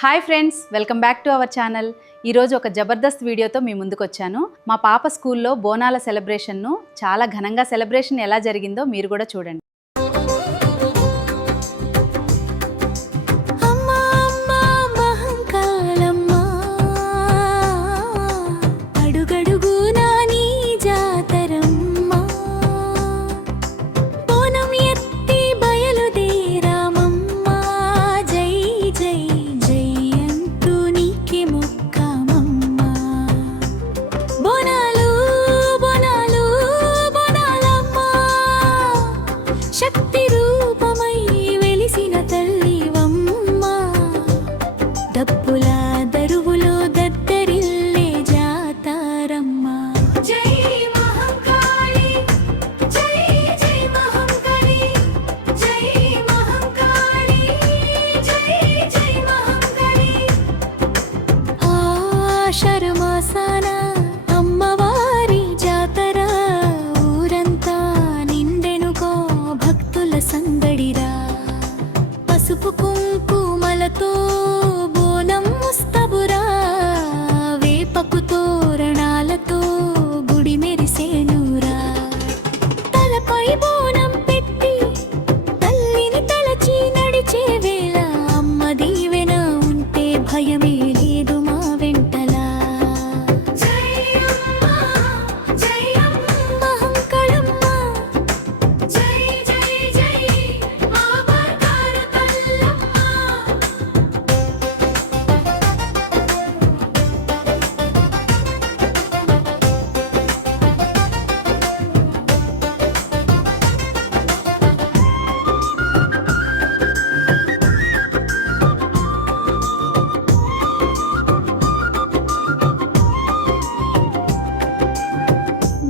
Hi friends, welcome back to our channel. ఈరోజు ఒక జబర్దస్త్ వీడియోతో మీ ముందుకు వచ్చాను. మా పాప స్కూల్లో బోనాల సెలబ్రేషన్ను చాలా ఘనంగా సెలబ్రేషన్ ఎలా జరిగిందో మీరు కూడా చూడండి. శరమాసాన అమ్మవారి జాతర ఊరంతా నిండెనుకో భక్తుల సందడిరా. పసుపు కుంకుమలతో బోనం ముస్తబురా, వేపకు తోరణాలతో గుడి మెరిసేనురా. తలపై బోనం పెట్టి తల్లిని తలచి నడిచే వేళ అమ్మ దీవెన ఉంటే భయమే లేదు మా వెంటలా.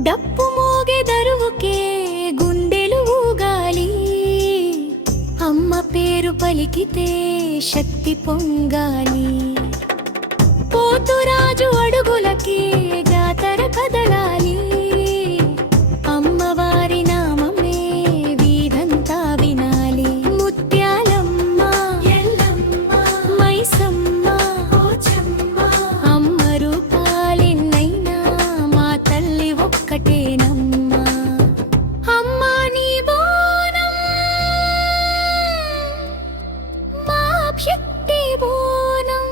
డప్పు మోగే దరువుకే గుండెలు ఊగాలి, అమ్మ పేరు పలికితే శక్తి పొంగాలి. పోతురాజు అడుగులకి జాతర కదలాలి, అమ్మవారి నామమే వీధంతా వినాలి. ముత్యాలమ్మ, ఎల్లమ్మ, మైసమ్మ, పోచమ్మ, అమ్మ రూపాలెన్నైనా మా తల్లి ఒక్కటేనమ్మా. అమ్మా నీ బోనం మా శక్తి బోనం,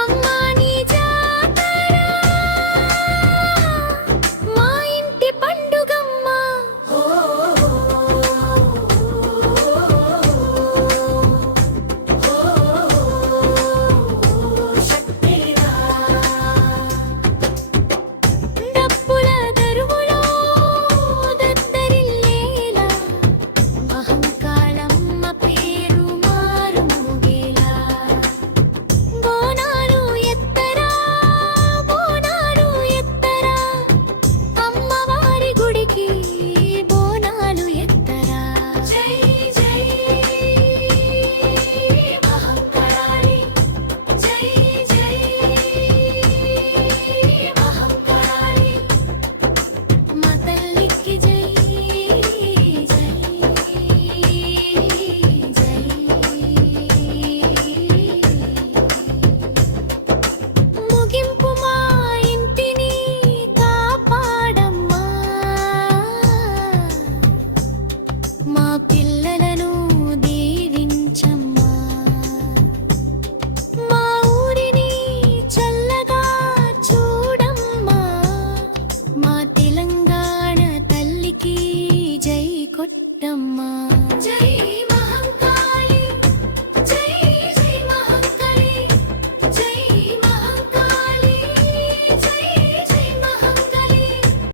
అమ్మా నీ జాతర మా ఇంటి పండుగమ్మా. డప్పుల దరువులో దద్దరిల్లేలా, మహంకాళమ్మ పేరు మారుమోగేలా. బోనాలు ఎత్తరా, బోనాలు ఎత్తరా, అమ్మవారి గుడికి బోనాలు ఎత్తరా. జై జై మహంకాళి, జై జై మహంకాళి, మా తల్లికి జై జై జై. ముగింపు మా ఇంటిని కాపాడమ్మా, మా పిల్లలను దీవించమ్మా. మా ఊరిని చల్లగా చూడమ్మా, మా తెలంగాణ తల్లికి జై కొట్టమ్మా.